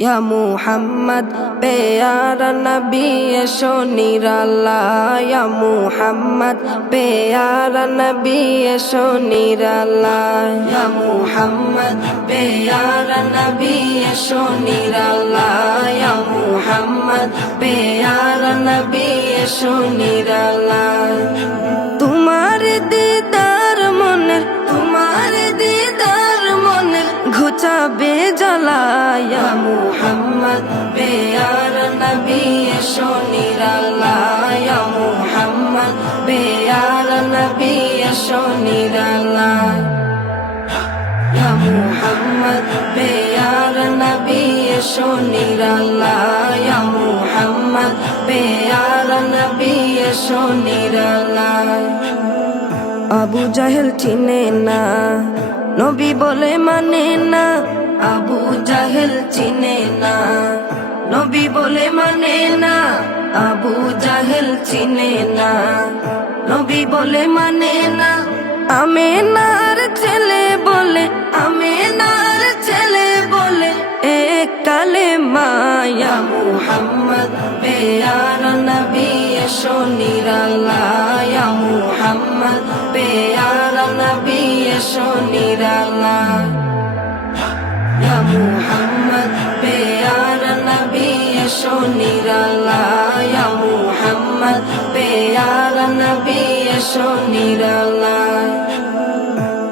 ইয়া মুহাম্মদ পেয়ারা নবী, এসো নিরাল্লাহ ইয়া মুহাম্মদ পেয়ারা নবী, এসো নিরাল্লাহ ইয়া মুহাম্মদ পেয়ারা নবী, এসো নিরাল্লাহ ইয়া মুহাম্মদ পেয়ারা নবী, এসো নিরাল্লাহ তোমার দিদার মনের, তোমার দিদার ঘুচাবে জ্বালায়া। মুহাম্মদ বেয়ার নবী এসো নিরালায়া। মুহাম্মদ বেয়ার নবী ইয়া মুহাম্মদ বেয়ার নবী ইয়া মুহাম্মদ বেয়ার নবী এসো নিরালায়। আবু জাহেল চিনে না। নবী বলে মানে না, আবু জাহেল চিনে না। নবী বলে মানে না, আবু জাহেল চিনে না। নবী বলে মানে না, আমেনার ছেলে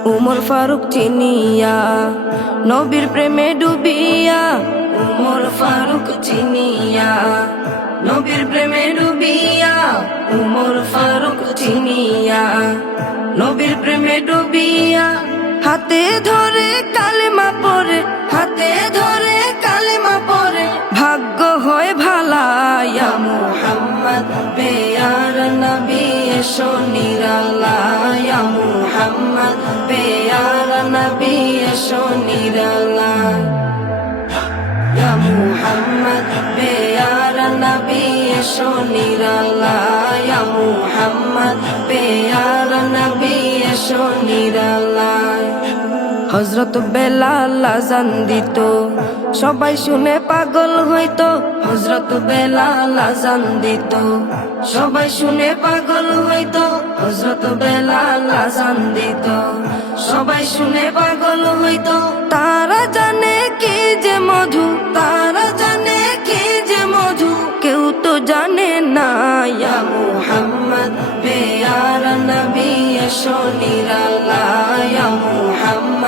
উমর ফারুক চিনিয়া, নবীর প্রেমে ডুবিয়া। উমর ফারুক চিনিয়া, নবীর প্রেমে ডুবিয়া। উমর ফারুক চিনিয়া, নবীর প্রেমে ডুবিয়া। হাতে ধরে কালেমা পরে হাতে ধরে কালেমা পরে ভাগ্য হয় ভালায়া, মুহাম্মদ বেয়ার নবী এসো নিরালায়া, মুহাম্মদ বেয়ার নবী ইয়া মুহাম্মদ বেয়ার নবী ইয়া মুহাম্মদ বেয়ার নবী এসো নিরালায়। হজরত বেলাল আজান দিত। সবাই শুনে পাগল হইতো হজরত বেলাল আজান দিত। সবাই শুনে পাগল হইতো হজরত বেলাল আজান দিত। সবাই শুনে পাগল হইতো, তারা জানে কি যে মধু, তারা জানে কি যে মধু। কেউ তো জানে না মুহাম্মদ বেয়ার নবী, এসো নিরালায়া।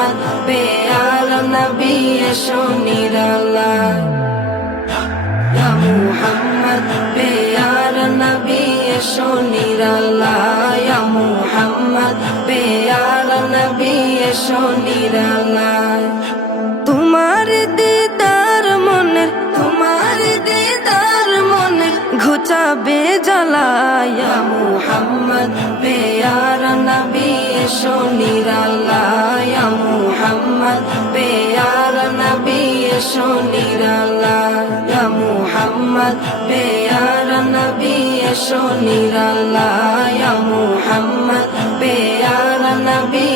মুহাম্মদ বেয়ার নবী এসো নিরালায় ইয়া মুহাম্মদ বেয়ার নবী এসো নিরালায়া মুহাম্মদ বেয়ার নবী এসো নিরালায় তোমার দিদার মনের, তোমার দিদার মনের ঘুচাবে জ্বালায়া। মুহাম্মদ বেয়ার নবী, এসো মুহাম্মদ বেয়ার নবী এসো নিরালায়া মুহাম্মদ বেয়ার নবী এসো নিরালায়া মুহাম্মদ বেয়ার নবী